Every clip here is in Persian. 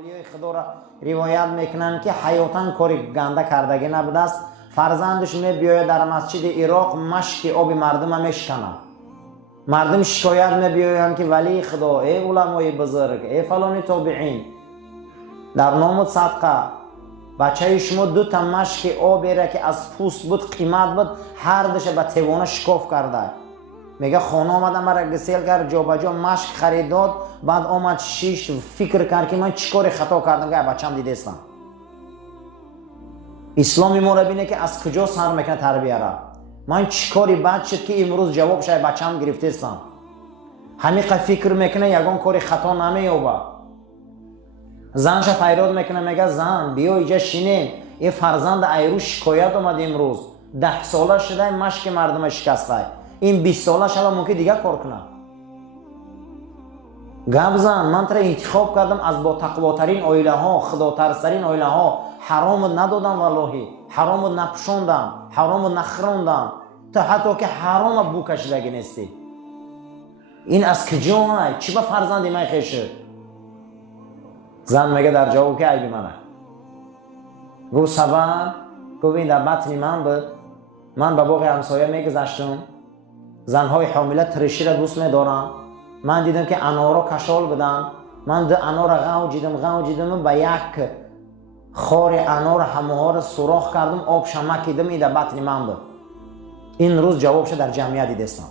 اولیای خدا را روایت میکنن که حیاتاً کاری گنده کردگی نبوده است. فرزندش میبیاید در مسجد عراق مشک آب مردم میشکنه. مردم شکایت میبیاین که ولی خدا، ای علمای بزرگ، ای فلان تابعین، در نام صدقه بچه شما 2 تا مشک آبی را که از پوست بود قیمت بود هر دش به تیوانه شکاف کرده. میگه خانه آمده مرا گسیل کرد، جا بجا مشک خرید داد، بعد آمد شیش فکر کرد که من چیکار خطا کردم که بچه‌م دیدستم. اسلام ما را بینه که از کجا سر میکنه تربیه را. من چیکاری بد شد که امروز جواب شای بچه‌م گرفتستم. همین فکر میکنه یگان کاری خطا نمییابه. زنش فریاد میکنه، میگه زن بیا اینجا شینیم، این فرزند ایرو شکایت اومد امروز 10 ساله شده مشک مردم شکسته، این 20 ساله شده ممکن دیگه کار کنه. گپ زن من ترا انتخاب کردم از با تقواترین عائله ها، خدا ترسترین عائله ها، حرام ندادم والله، حرام نپشوندم، حرام نخروندم، تا حتی که حرام بو کشیدگی نیستی. این از کجا های؟ چی به فرزندی من خیشه؟ زن میگه در جواب که عیبی منه. گو سبب؟ گو این در بطنی من بود. من به باغ همسایه میگذشتم، زنهای حامله ترشی را دوست میدارم. من دیدم که انارا کشال بدن، من ده انار غوجیدم به یک خار انار همه ها را سوراخ کردم، آب شمکیدم، این در بطنی من بود. این روز جوابش در جمعیت دیدستم.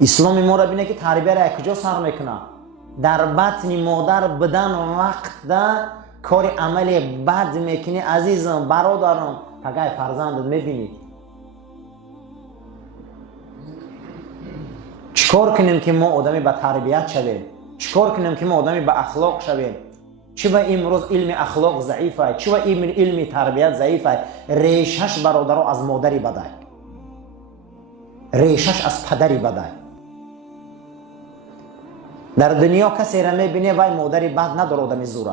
اسلام ما را بینه که تربیه را کجا سر میکنه؟ در بطن مادر بدن وقت ده کار عملی بد میکنی عزیزم برادرم، پگاه فرزندت میبینی. چیکار کنیم که ما آدمی به تربیت شویم؟ چیکار کنیم که ما آدمی به اخلاق شویم؟ چی به امروز علم اخلاق ضعیفه؟ چی به علم تربیت ضعیفه؟ ریشش برادرها از مادری بده، ریشش از پدری بده. در دنیا کسی را میبینه وای مادری بد نداره، آدمی زوره،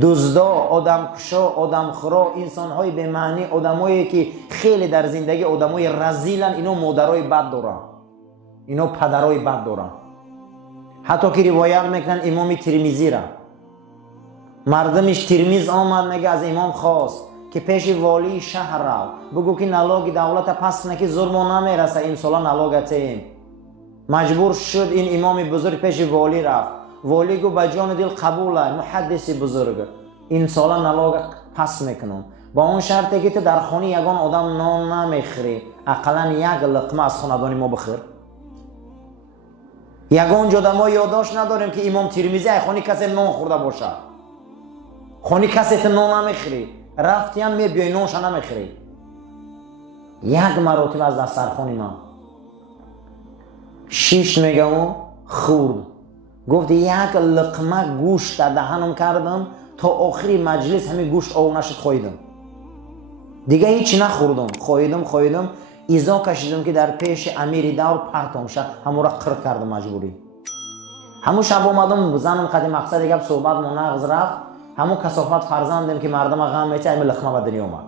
دزدا، آدم کشا، آدم خورا، انسان های به معنی، آدمایی که خیلی در زندگی آدمای رذیلن، اینو مادرای بد دارن، اینو پدرای بد دارن. حتی که روایت میکنن امام ترمذی را، مردمش ترمذ آمد میگه از امام خواست که پیش والی شهر رو بگو که نلاگ دولت پس نکی ظلم نمیرسه، این سالا نلاگتیم. مجبور شد این امام بزرگ پیش والی رفت. والی گو با جان دل قبوله، محدث بزرگ، این سالا نلاگ پس میکنم با اون شرطی که تو در خانه یگان آدم نان نمیخری، اقلا یک لقمه از خاندان ما بخور. یگان جدا ما یادداشت نداریم که امام ترمذی خانه کسی نان خورده باشه. خانه کسی تو نان نمیخری، رفتی هم میبیای نانش نمیخری. یک مراتب از دسترخوان من 6 میگه اون خورد، گفت یک لقمه گوشت در دهنم کردم تا آخری مجلس همین گوشت آو نشد خواهیدم، دیگه هیچی نخوردم. خواهیدم ایزا کشیدم که در پیش امیر دور پرتم شد، همون را قرد کردم مجبوری. همون شب اومدم زنم قدیم مقصد گپ صحبت منغز رفت، همون کثافت فرزندم که مردم غم میچه همین لقمه به دنیا اومد.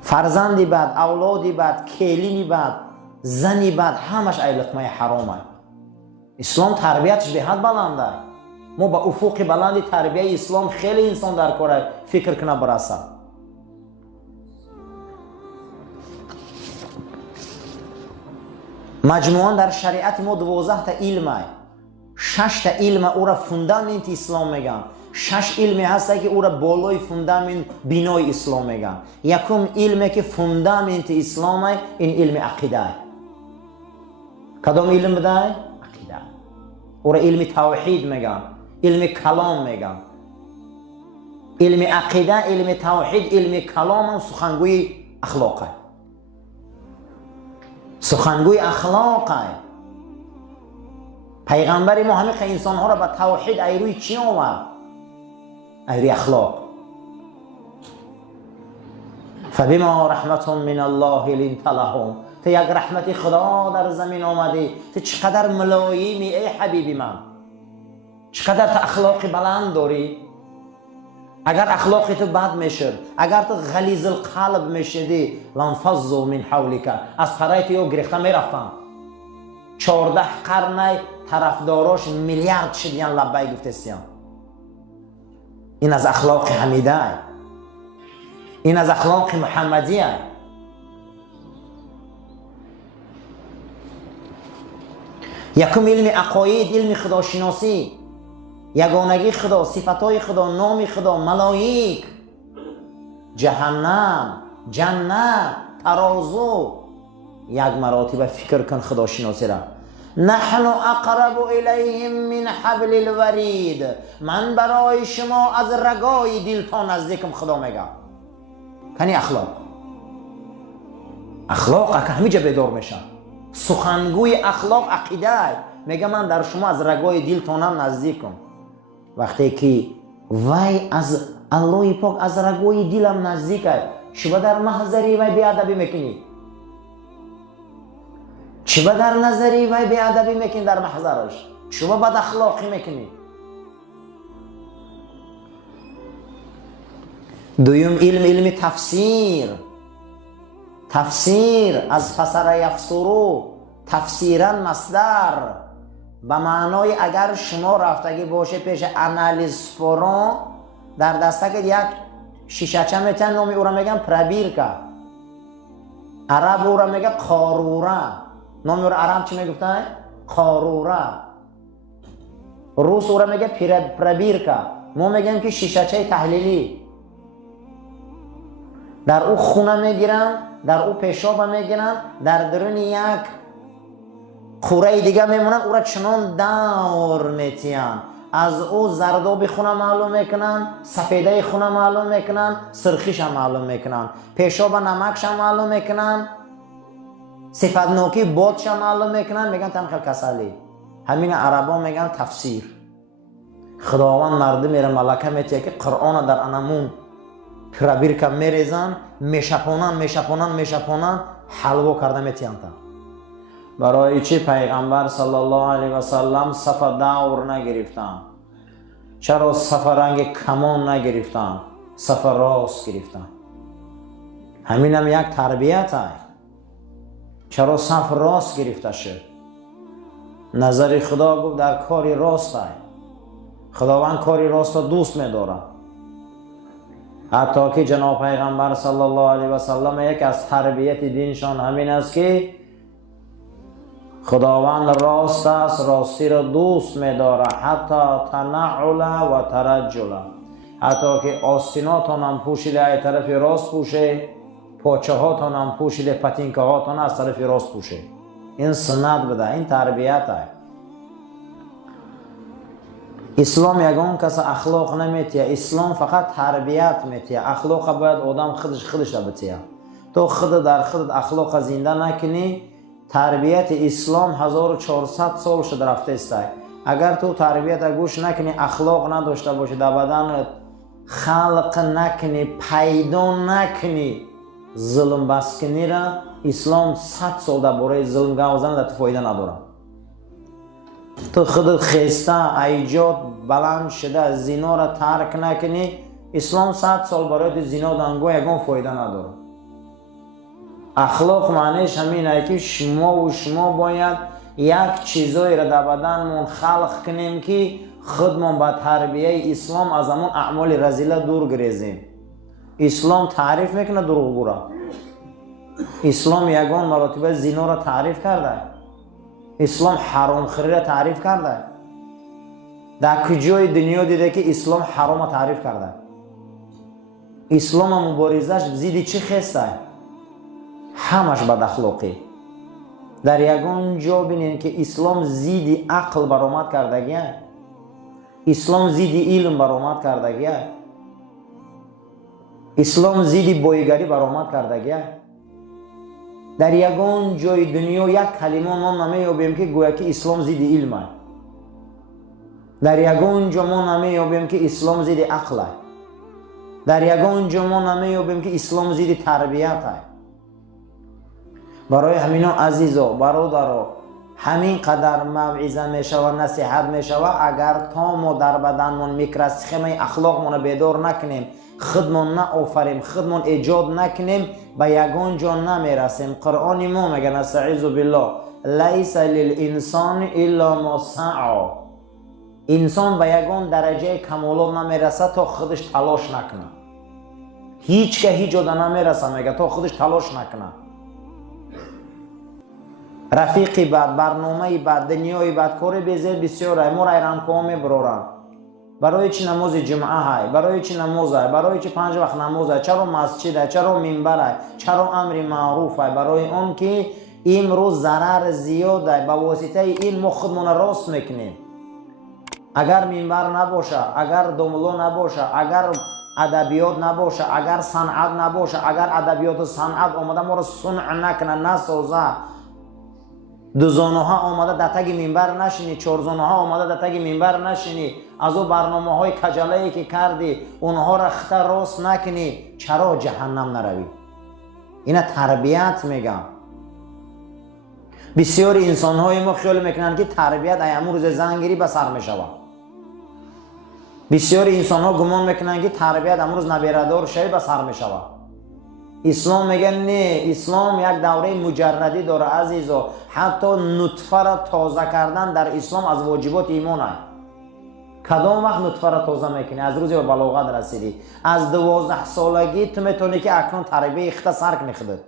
فرزندی بد، اولادی بد، کلینی بد، زنی بد، همش ای لقمه حرامه. اسلام تربیتش به حد بلنده. ما با افق بلند تربیه اسلام خیلی انسان در کار فکر کنه برسه. مجموعاً در شریعت ما 12 تا علمه، 6 تا علم او را فوندامنت اسلام میگن، 6 علمی هسته که او را بالای فوندامنت بینای اسلام میگن. یکم علمی که فوندامنت اسلامه این علم عقیده. کدام علم بده؟ عقیده. او را علم توحید میگن، علم کلام میگن. علم عقیده، علم توحید، علم کلام هم سخنگوی اخلاقه. سخنگوی اخلاقه. پیغمبر ما همه انسان ها را به توحید ایروی چی آورد؟ ایروی اخلاق. فبما رحمت من الله لنت لهم، تو یک رحمت خدا در زمین آمدی، تو چقدر ملایمی ای حبیبی من، چقدر تو اخلاق بلند داری. اگر اخلاقی تو بد میشد، اگر تو غلیظ القلب میشدی، لانفضوا من حولک، از فرایت او گرفته میرفتن. 14 قرن طرفداراش میلیارد شدیان لبیک گفتستیان. این از اخلاق حمیده، این از اخلاق محمدیه. یکم علم عقاید، علم خداشناسی، یگانگی خدا، صفتهای خدا، نام خدا، ملائک، جهنم، جنت، ترازو. یک مراتب فکر کن خداشناسی را. نحن اقرب الیهم من حبل الورید، من برای شما از رگای دلتان نزدیکم خدا میگه. کنی اخلاق که همیجا بیدار میشن. سخنگوی اخلاق عقیده میگه من در شما از رگای دلتانم نزدیکم. وقتی که وای از الله پاک از رگای دلم نزدیکه، شما در محضری وای بیادبی میکنی؟ شما در نظری وای بیادبی میکنی در محضرش؟ شما بد اخلاقی میکنی. دویم علم تفسیر از فسر یفسرو، تفسیرا مصدر به معنای اگر شما رفتگی باشه پیش انالیز فورون در دستک یک شیشچه میتن نامی او را میگن پربیرکا، عرب او را میگه قاروره. نامی او را عرب چی میگفتن؟ قاروره. روس او را میگه پربیرکا، ما میگیم که شیشچه تحلیلی. در او خونه میگیرن، در او پیشاب میگیرن، در درون یک خوره دیگه میمونن، او را چنان دور میتین. از او زردابی خونه معلوم میکنن، سفیده خونه معلوم میکنن، سرخیش هم معلوم میکنن، پیشاب نمکش هم معلوم میکنن، صفت نوکی بادش هم معلوم میکنن. میگن تنخل کسالی. همین عربا میگن تفسیر. خداوند مردم میره ملکه میتیه که قرآن در انمون پربیر که میریزن، میشپونن حلوا کرده میتیان تا. برای چی پیغمبر صلی الله علیه و سلم صف دور نگرفتن؟ چرا صف رنگ کمان نگرفتن؟ صف راست گرفتن. همین هم یک تربیت های. چرا صف راست گرفته شد؟ نظر خدا گفت در کاری راست های. خداوند کاری راست را دوست می‌داره. حتی که جناب پیغمبر صلی الله علیه و سلم یک از تربیت دینشان همین است که خداوند راست است، راستی را دوست می‌داره، حتی تنعل و ترجل. حتی که آستیناتان هم پوشیده از طرف راست پوشه، پاچه هاتان هم پوشیده، پتینکه هاتان از طرف راست پوشه. این سنت بده، این تربیت است. اسلام یگان کس اخلاق نمیتیه، اسلام فقط تربیت میتیه. اخلاق باید آدم خودش را بتیه. تو خود در خودت اخلاق زنده نکنی، تربیت اسلام 1400 سال شد رفته است. اگر تو تربیت گوش نکنی، اخلاق نداشته باشی، در بدنت خلق نکنی، پیدا نکنی، ظلم بس کنی را، اسلام 100 سال درباره ظلم گوزن در تو فایده نداره. تو خودت خسته ایجاد بلند شده زنا را ترک نکنی، اسلام 100 سال برای زنا دنگو یگان فایده نداره. اخلاق معنیش همینه که شما باید یک چیزایی را در بدنمون خلق کنیم که خودمون با تربیه اسلام از همون اعمال رذیله دور گریزیم. اسلام تعریف میکنه دروغگو را. اسلام یگان مراتب زنا را تعریف کرده. اسلام حرام خوری را تعریف کرده. در کجای دنیا دیده که اسلام حرام تعریف کرده؟ اسلام مبارزش زیدی چی خسته؟ همش بد اخلاقی. در یگان جا بینید که اسلام زیدی عقل برآمد کردگیه. اسلام زیدی علم برآمد کردگیه. اسلام زیدی بایگری برآمد کردگیه. در یگان جای دنیا یک کلمه ما نمیابیم که گویا که اسلام زیدی علمه. در یگان جا ما نمیابیم که اسلام زیدی عقله. در یگان جا ما نمیابیم که اسلام زیدی تربیته. برای همینا عزیزا برادرها، همین قدر موعظه میشه و نصیحت میشه و اگر تا ما در بدنمون میکرسخیم اخلاقمون بیدار نکنیم، خودمون نآفریم، خودمون ایجاد نکنیم، به یگان جا نمیرسیم. قرآن ما میگه نستعیذ بالله لیس للانسان الا ما سعی. انسان به یگان درجه کمالات نمیرسه تا خودش تلاش نکنه. هیچ که هیچ جا نمیرسه میگه تا خودش تلاش نکنه. رفیقی بد، برنامه بد، دنیای بد، کاری بزیر بسیاره. ما رای رمکا میبرارن. برای چی نماز جمعه های؟ برای چی نماز های؟ برای چی 5 وقت نماز های؟ چرا مسجد های؟ چرا منبر های؟ چرا امر معروف های؟ برای اون که امروز ضرر زیاد های. به واسطه این ما خودمون راست میکنیم. اگر منبر نباشه، اگر دملو نباشه، اگر ادبیات نباشه، اگر صنعت نباشه، اگر ادبیات و صنعت آمده ما رو صنع نکنه، نسازه، دوزانه ها آمده در تگ منبر نشینی، چارزانه ها آمده در تگ منبر نشینی، از او برنامه های کجله‌ای که کردی اونها را خط راست نکنی، چرا جهنم نروی؟ اینا تربیت میگم. بسیاری انسان های ما خیال میکنن که تربیت ایامو روز زنگیری به سر میشود. بسیاری انسان ها گمان میکنن که تربیت امروز نبیردار شوی به سر میشود. اسلام میگه نه، اسلام یک دوره مجردی داره عزیزا. حتی نطفه را تازه کردن در اسلام از واجبات ایمان است. کدام وقت نطفه را تازه میکنی؟ از روزی به بلاغت رسیدی. از 12 سالگی تو میتونی که اکنون تربیه اختصار کنی خودت.